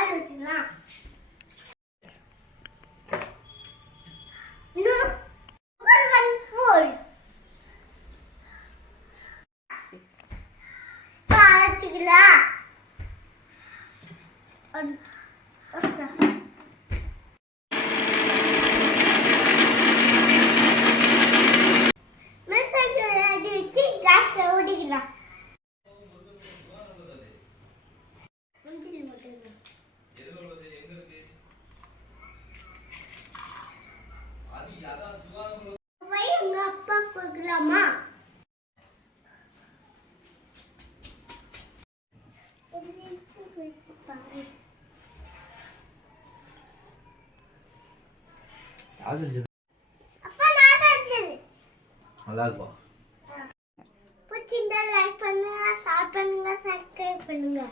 பால் ஊத்திடலாம். இன்னும் one full பால் வச்சுக்கலாம். அப்பா கொடுக்கலாமா? அப்பா நான் தான் நல்லா இருக்குமா? பிடிச்சிருந்தா லைக் பண்ணுங்க, ஷேர் பண்ணுங்க, சப்ஸ்கிரைப் பண்ணுங்க.